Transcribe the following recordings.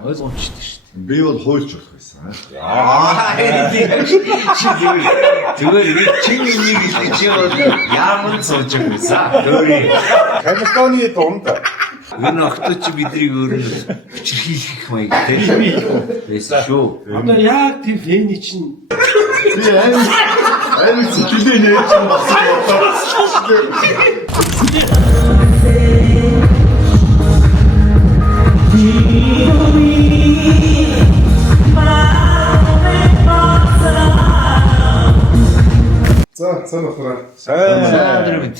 Ойлгомжтой шүү дээ. Би бол хуульч болох байсан. Зүгээр чиний нэг л чи бол яаман сууж байсан. Дөөрий. Камертоны дунд Энэ охтоо чи бидний өөр нь хүчрхийлэх маяг тийм байсан шүү. Одоо яг тэр фэний чинь Би амин сэтгэлээ нээж болсон. За, сайн байна. Сайн мэд.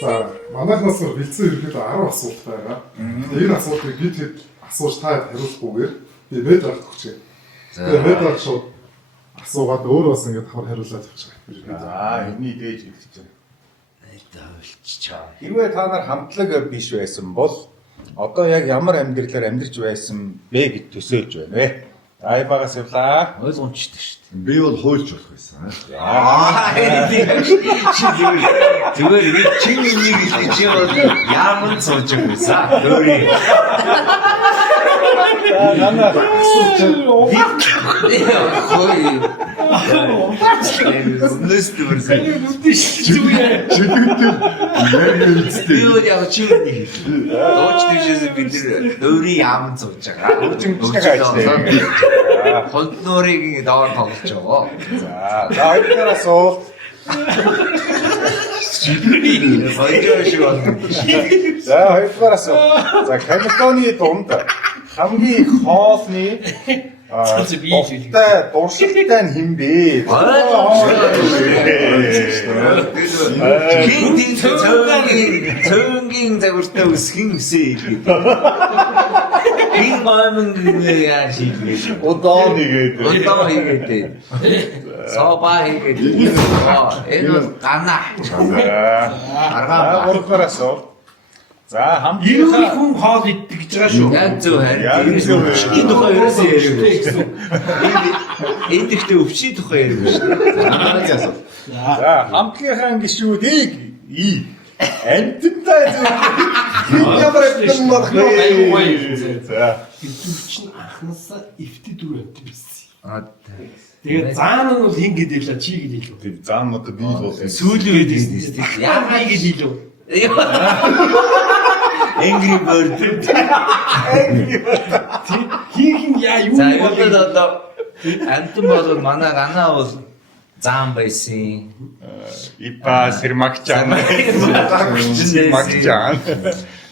За, манайхнаас бэлдсэн ерөнхийдөө 10 асуулт байгаа. Энэ асуултыг бид хэд асууж та хариулахгүйгээр би мэд авах хүчээ. Тэгээ мэд авах шууд асуугаад өөрөө бас ингэж хавар хариулаад авчих. энэний дээж хэлчих чинь. Даавччаа. Хэрвээ та нар хамтлаг биш байсан бол одоо яг ямар амьдралаар амьдарч байсан бэ гэж төсөөлж байна вэ? Аймагаас явлаа. Ойлгомжтой шүү дээ. Би бол хуульч болох байсан. Зүгээр чиний нэг л чи бол яаман сууж байсан. Дөөрий. Нэстүрсэн. Би бол яг чиний нэг. Дооч дэвшээс бид дөөрий яаман сууж байгаа. Холднорыг доор тоглож байгаа. За хоёрдугаар асуулт. За хоёрдугаар асуулт. За камертоны дунд хамгийн хоолны дуршилтай нь хэн бэ? Цөөнгийн загвартай үсгэн үсээ. Хин гомн яа шийдвэ. Удаа нэгээд. Удаа хийгээд. Сопа хийгээд. Энэ бол гана. Гуравдугаар асуулт. За ерөнхий хамгийн хүн хоол иддэг гэж байгаа шүү. Яг зөв харин. Яг зөв. Өвчний тухай ерөөсөө яриаг. Энд ихтэй өвчний тухай яриаг шүү. За хамтлагийнхаа гишүүдийг амттай зөв. Ямар амтан болох вэ? За Гэвч чинь анхнаасаа эвтэ дүр амт байсан. Тэгээд Тэгээ заан нь бол хин гэдэлээ чи гэдэл үү. тэр заан одоо би бол сүүлийн үед тийм. Яагаад гэдэл үү. Angry Bird. Хин яа юу За бол одоо антон бол манай ганаа бол заан байсан. ипа сэрмагчаан. Сэрмагчаан.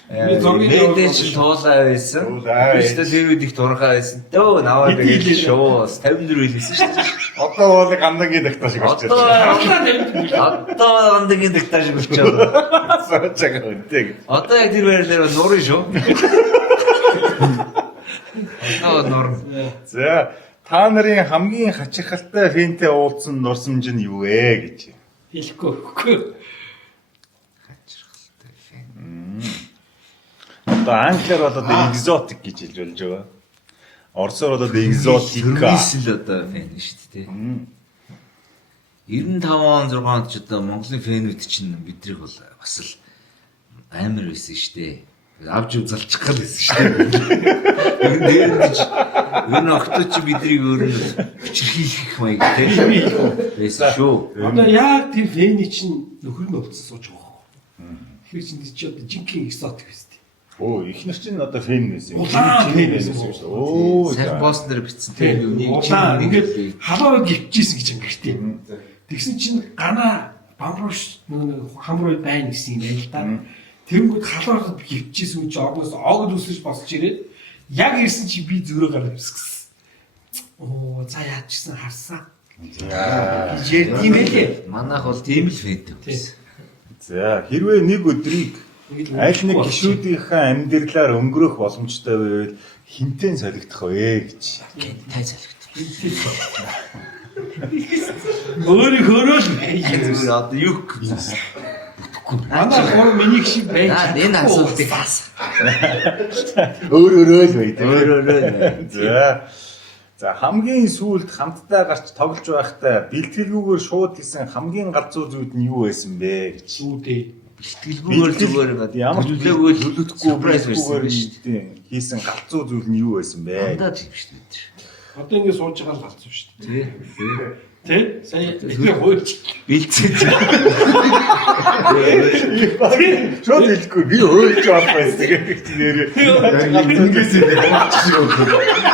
Мэдээж туулаа байсан. Эсвэл тэр үед их дурхаа байсан. Дөө наваад тэгээд шоу 54 хэлсэн шүү дээ. Одоо бол гандагийн дагтаа шиг болчихсон. Одоо гандагийн дагтаа шиг болчихоо. Сочаг үнтэй. Одоо яг тэр байрлал нурын шүү. Одоо нур. За та нарын хамгийн хачирхалтай фэнтэй уулзсан нурсамж нь юу вэ гэж. хэлэхгүй. Одоо англиар бол одоо экзотик гэж хэлж байгаа. Оросоор бол экзотика. Л одоо фэн шүү дээ. 95 он 6 онд ч одоо Монголын фэнүүд чинь бидрийг бол бас л амар байсан шүү дээ. Авч залчих гал байсан шүү дээ. Энэ охтоо чи бидрийг өөр нь хүчрхийлэх маяг тийм байсан шүү. Одоо яг тэр фэний чинь нөхөр нь болцсон сууж байгаа. Тэгэхээр чинь чи одоо жинхэнэ экзотик байсан. Оо ихнэр чинь одоо фэн байсан юм. Улаан фэн байсан шүү. Оо сайн пост дээр бичсэн тийм үнийг улаан ингээд халаа гівчээсэн гэж ангиртээ. Тэгсэн чинь гана бамруулш нөгөө хамруу байна гэсэн юм байл та. Тэнгүүд халаа гівчээсэн үуч огноос огд үсэж босч ирээд яг ирсэн чи би зөрөө гараад өсгсөн. Оо за яаж чсэн харсан. Жээ тийм ээ. манайх бол тийм л фэнтэй байсан. За хэрвээ нэг өдрийг аль нэг гишүүдийнхээ амьдралаар өнгөрөх боломжтой байвал хинтэн солигдох вэ гэж. Тай залгт. Өөрөөр Зүгээр одоо юу гэж. манай гур миний шиг байж Энэ асуултыг хаас. Өөрөөрөө л бай. Өөрөөрөө. За хамгийн сүүлд хамтдаа гарч тоглож байхдаа бэлтгэлгүйгээр шууд хийсэн хамгийн галзуу зүйл нь юу байсан бэ гэж. Зүудээ. Бэлтгэлгүйгээр зүгээр ямар төлөвлөгөө төлөвлөхгүй surprise байсан байсгүйгээр юм шүү дээ. хийсэн галзуу зүйл нь юу байсан бэ? Дандаа тийм шүү дээ. Одоо ингэ сууж байгаа л галзуу шүү дээ. Тий. Тэ? Сая бидний хөөж. Бэлцээ. Шууд хэлэхгүй би өөлж авах байсан гэдэг чинь нэрээ. Ингээс ингэ болчих юм.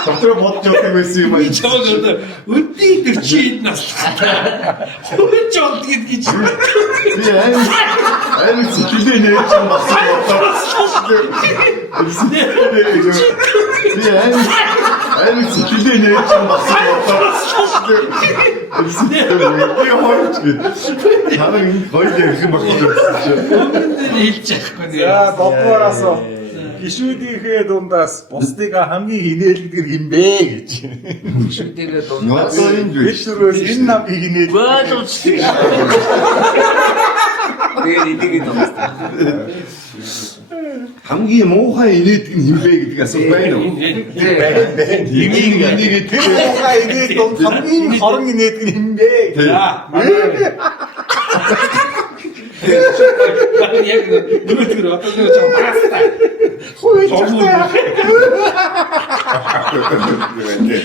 Дотроо бодож явах байсан юм аа. Чамаг одоо өдний 40 наслахтай. Хөөж болд гэдгийг чинь. Би амар сэтгэлээ нээж юм болсон бодоо. Би амар сэтгэлээ нээж юм болсон бодоо. Би хойч гээд. Харин хойд ярих юм болсон чинь. Өмнөд нь хэлж яахгүй нэ. За бодвоороос гişүүдийнхээ дундаас бусдыг хамгийн хинээлдэг юм бэ гэж. Шүдэгээ дундаас Одоо энэ биш. Бишрөөс энэ намыг хинээлдэг. боловчтой. Тэгээд идэгээ дундаас. Хамгийн муухай инээдэг нь хинбэ гэдэг асуулт байна уу? Имийг инээгээд тэр Яа инээд дунд хамгийн хорон инээдэг нь юм бэ? За манай яг нүрэтгэр одоо нэг ч бастай.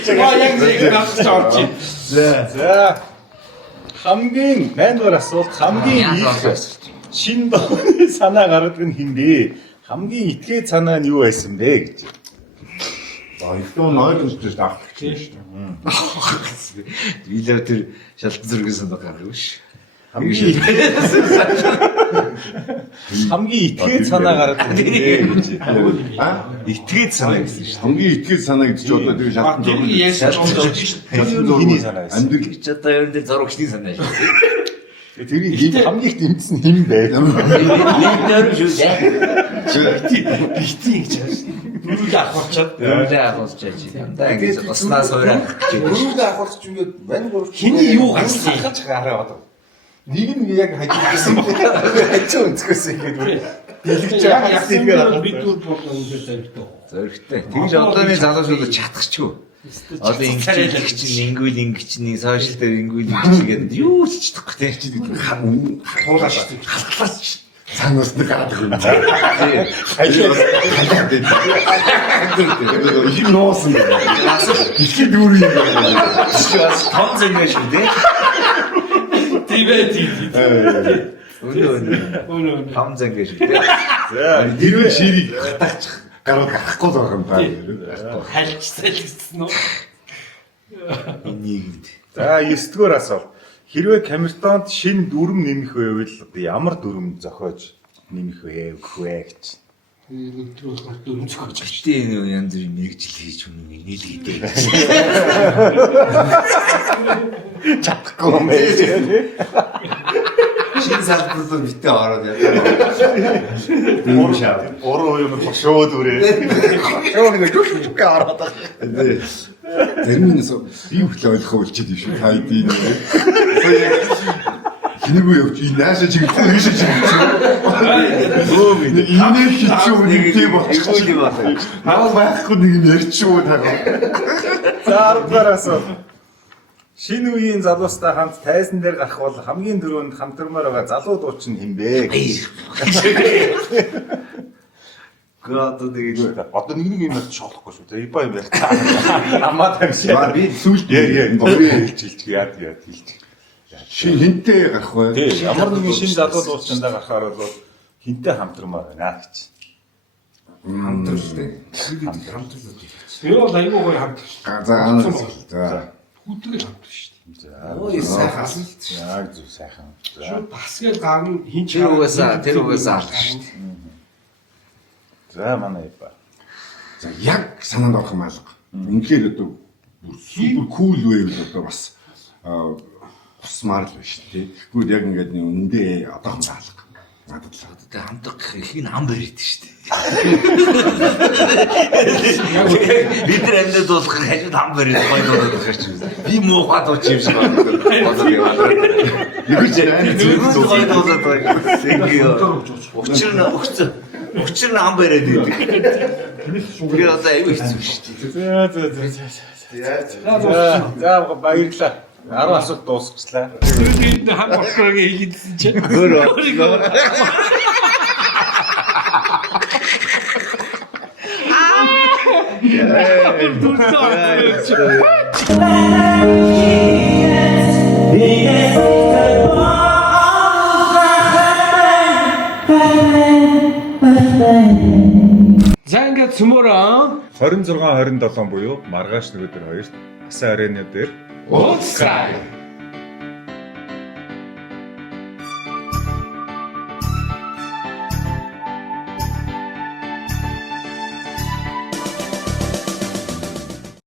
Чага яг нэг гацч орчих. За хамгийн 8 дугаар асуулт хамгийн их шин дооны санаа гаргадаг нь хин бэ? Хамгийн итгээд санаа нь юу байсан бэ гэж. Баяртай ойлгомжтой авах гэж байна шүү дээ. Вилээ тэр шалтан зургийн санаа гаргав ш. Хамгийн итгээд санаа гаргадаг нь гэж. Итгээд санаа гэсэн ш. Хамгийн итгэл санаа гэж одоо тэгээ шалтан Тэр зураг. яаж Тэр хиний санаа байсан. Амьдрал Чи одоо ер нь зурагчдын санаа ш. Тэрийг хамгийн их дэмжсэн хин бэ? Лидер шүү дээ. битий гэж байна. Бүрүүгээ авахчаад Өөрөө агуулчаа чи. Дандаа ингэж уснаас хуурах гэж байна. Бүрүүгээ авахч юм гээд мань гурав хиний юу гарсан? хахаж хараад. Нэг нь яг хажигдсан байна. Хачаа өнцгөөс ихэд дэлгэж Яг байгаа ясан юм. бид бүр ингээд тавьдаг. Зөрөгтэй. Тэгж одооны залуучууд чадахчгүй. Одоо ингэж чинь ингүүл сошиал дээр ингүүл гэдэг юу ч чадахгүй тийм чи Туулаа шүү. халахлаач. цаанаас нэг гараад ирэх юм. Ийм нуусан байна. Ихтэй дүүр юм байна. Том зэнгэж шүү дээ. Тийм. Өнөө том зэнгэж шүү дээ. За Дэрвэ ширийг хатаачих гараад гарахгүй байгаа юм байна. Хальч салгицсан уу? Энийг за 9 дугаар асуулт. Хэрвээ камертонд шин дүрм нэмэх байвал одоо ямар дүрм зохиож нэмэх вэ гэж. Өдрөөр дөрөв зөхөж. Гэтэ энэ янз бүрийн мэрэгжил хийж үнэ нийлгээдэй. Чадахгүй юм ээ. Шин салбарт битээ ороод яа. Уруу юм хошоод үрээ. Хашаа нэг жүжиг хараад байгаа. Тэрнээс би бүхлээ ойлгох үлчихэд юм шүү. Та эдийн. Хинэгүү явж энэ наашаа чиглэлээ ийшээ чиглэлээ. Инээ хийчихв нэг тийм болчихгүй юм байна. Наваа байхгүй нэг юм ярьчихв таа. За 10 дугаар асуулт. Шинэ үеийн залуустай хамт тайзан дээр гарах бол хамгийн түрүүнд хамтармаар байгаа залуу дуучин хэн бэ? Гото нэг Одоо нэг юм ярьж шоолохгүй шүү. За ипа юм ярьж. Намаа тамшаа. Би сүлд хэлж яад хэлж. шин хинтээ гарах бай. Тий, ямар нэгэн шинэ залуу дуусчандаа гарахаар бол хинтээ хамтармаар байна гэж. Хамтралтай. Тэр бол айгүй гоё хамт. За анаас. За. Хүдгээр хамт шүү дээ. За. ой сайхан. Яг зөв сайхан. За. Шууд бас гээд гарна хин ч Тэр угаасаа алах шүү дээ. За манай ипа. За яг санаанд орох юм алга. Үнэхээр одоо супер кул байвал одоо бас усмаар л байна шүү дээ. Тэгвэл яг ингээд нэг үндэ одоохон заалга. Надад л Одоо хамтдаг ихийн ам бариад шүү дээ. Бид нар амьд болох хажууд ам бариад гоё дуудаад байгаа шүү дээ. Би муухай дууч юм шиг байна. юу ч Гоё дуудаад байгаа. Учир нь ам бариад байдаг. Би одоо аюу хэцүү шүү дээ. За баярлалаа. 10 асуулт дуусчихлаа. бид хам болохыг хэлсэн чинь. Өөр За ингээд цөмөрөө 26 27 буюу маргааш нөгөөдөр хоёрт Асан арена дээр уулзцай.